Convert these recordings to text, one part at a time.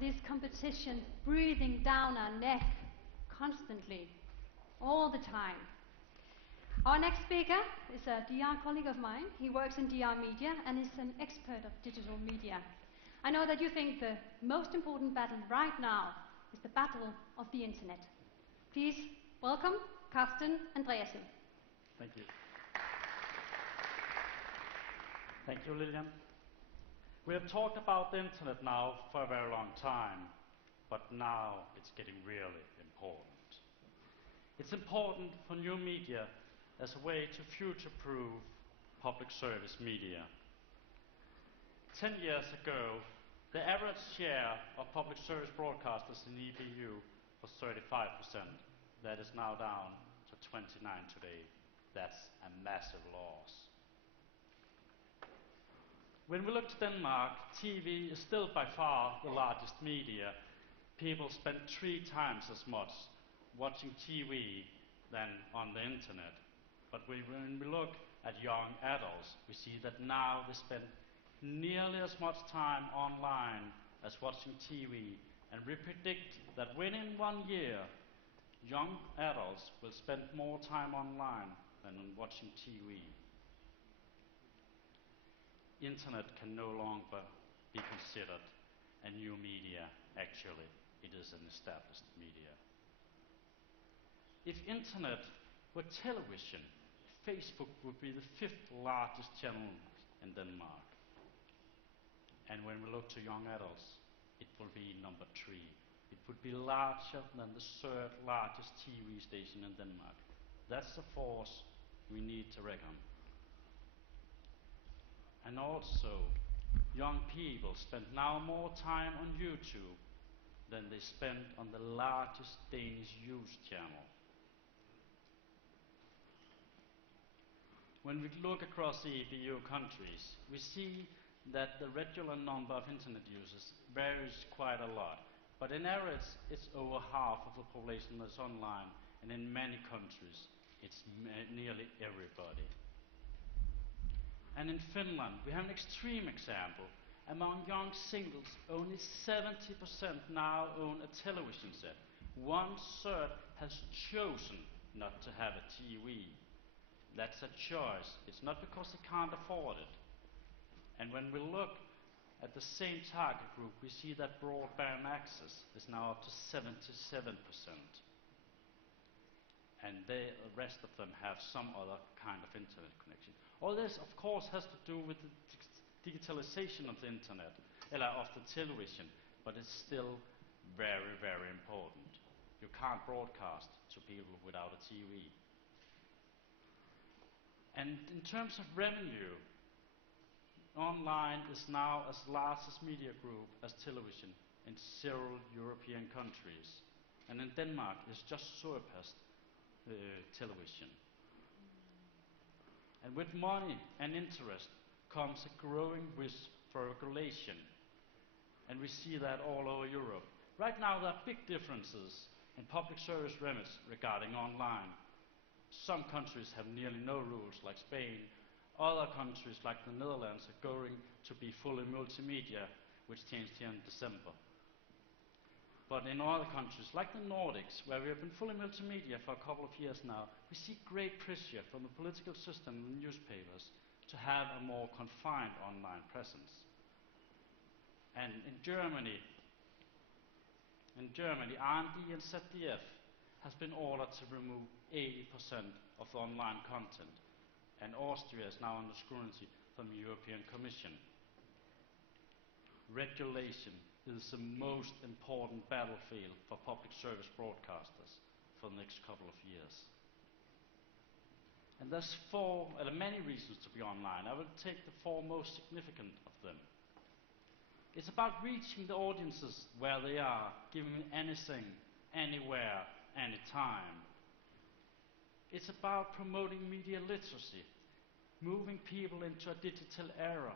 this competition breathing down our neck constantly, all the time. Our next speaker is a DR colleague of mine. He works in DR media and is an expert of digital media. I know that you think the most important battle right now is the battle of the internet. Please welcome Carsten Andreasen. Thank you. Thank you, Lillian. We have talked about the internet now for a very long time, but now it's getting really important. It's important for new media as a way to future-proof public service media. 10 years ago, the average share of public service broadcasters in EBU was 35%. That is now down to 29 today. That's a massive loss. When we look to Denmark, TV is still by far the largest media. People spend 3 times as much watching TV than on the internet. But when we look at young adults, we see that now they spend nearly as much time online as watching TV. And we predict that within 1 year, young adults will spend more time online than on watching TV. Internet can no longer be considered a new media. Actually, it is an established media. If internet were television, Facebook would be the 5th largest channel in Denmark. And when we look to young adults, it will be number 3. It would be larger than the 3rd largest TV station in Denmark. That's a force we need to reckon. And also, young people spend now more time on YouTube than they spend on the largest Danish news channel. When we look across the EBU countries, we see that the regular number of internet users varies quite a lot. But in average, it's over half of the population that's online, and in many countries, it's nearly everybody. And in Finland, we have an extreme example. Among young singles, only 70% now own a television set. 1/3 has chosen not to have a TV. That's a choice. It's not because they can't afford it. And when we look at the same target group, we see that broadband access is now up to 77%. And the rest of them have some other kind of internet connection. All this, of course, has to do with the digitalization of the internet, of the television, but it's still very, very important. You can't broadcast to people without a TV. And in terms of revenue, online is now as large as media group as television in several European countries. And in Denmark, it's just surpassed television. And with money and interest comes a growing wish for regulation. And we see that all over Europe. Right now there are big differences in public service remits regarding online. Some countries have nearly no rules, like Spain. Other countries, like the Netherlands, are going to be fully multimedia, which changed here in December. But in other countries, like the Nordics, where we have been fully multimedia for a couple of years now, we see great pressure from the political system and newspapers to have a more confined online presence. And in Germany, ARD and ZDF has been ordered to remove 80% of the online content. And Austria is now under scrutiny from the European Commission. Regulation is the most important battlefield for public service broadcasters for the next couple of years. And there's many reasons to be online. I will take the 4 most significant of them. It's about reaching the audiences where they are, giving them anything, anywhere, anytime. It's about promoting media literacy, moving people into a digital era,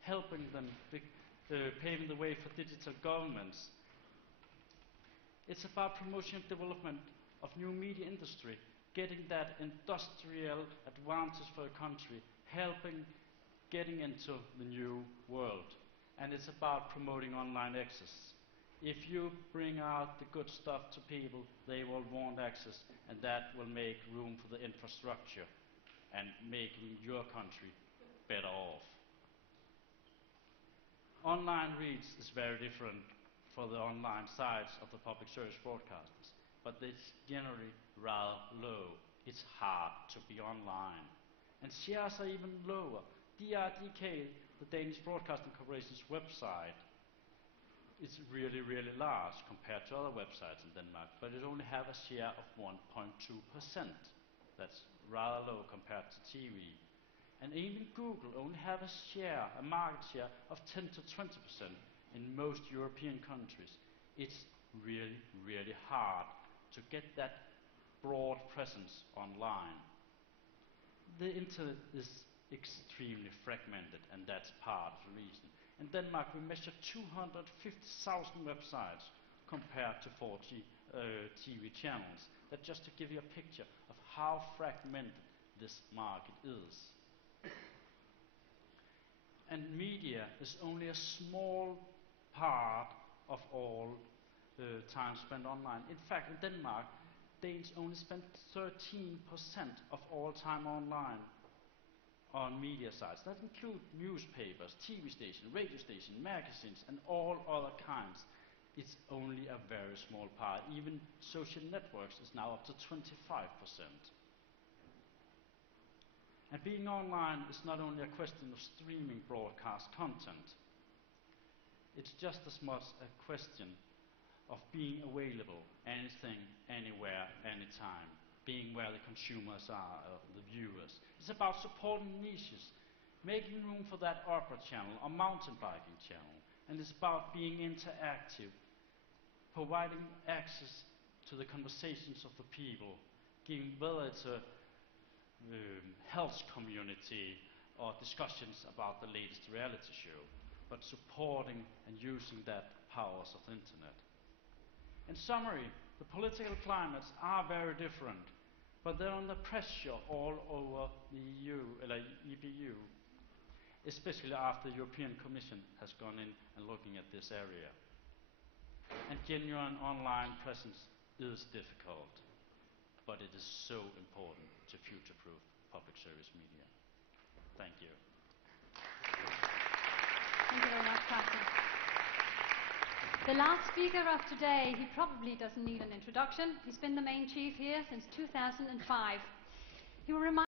helping them, paving the way for digital governments. It's about promotion and development of new media industry, getting that industrial advantage for a country, helping getting into the new world. And it's about promoting online access. If you bring out the good stuff to people, they will want access, and that will make room for the infrastructure and making your country better off. Online reach is very different for the online sites of the public service broadcasters, but it's generally rather low. It's hard to be online. And shares are even lower. DRDK, the Danish Broadcasting Corporation's website, is really, really large compared to other websites in Denmark, but it only have a share of 1.2%. That's rather low compared to TV. And even Google only have a market share of 10 to 20% in most European countries. It's really, really hard to get that broad presence online. The internet is extremely fragmented, and that's part of the reason. In Denmark, we measure 250,000 websites compared to 40 TV channels. That's just to give you a picture of how fragmented this market is. And media is only a small part of all time spent online. In fact, in Denmark, Danes only spend 13% of all time online on media sites. That include newspapers, TV stations, radio stations, magazines, and all other kinds. It's only a very small part. Even social networks is now up to 25%. And being online is not only a question of streaming broadcast content. It's just as much a question of being available, anything, anywhere, anytime, being where the consumers are, the viewers. It's about supporting niches, making room for that opera channel or mountain biking channel. And it's about being interactive, providing access to the conversations of the people, giving, whether it's a health community or discussions about the latest reality show, but supporting and using that powers of the internet. In summary, the political climates are very different, but they're under pressure all over the EU, EBU, especially after the European Commission has gone in and looking at this area. And genuine online presence is difficult, but it is so important to future-proof public service media. Thank you. Thank you very much, Carsten. The last speaker of today, he probably doesn't need an introduction. He's been the main chief here since 2005. He will remind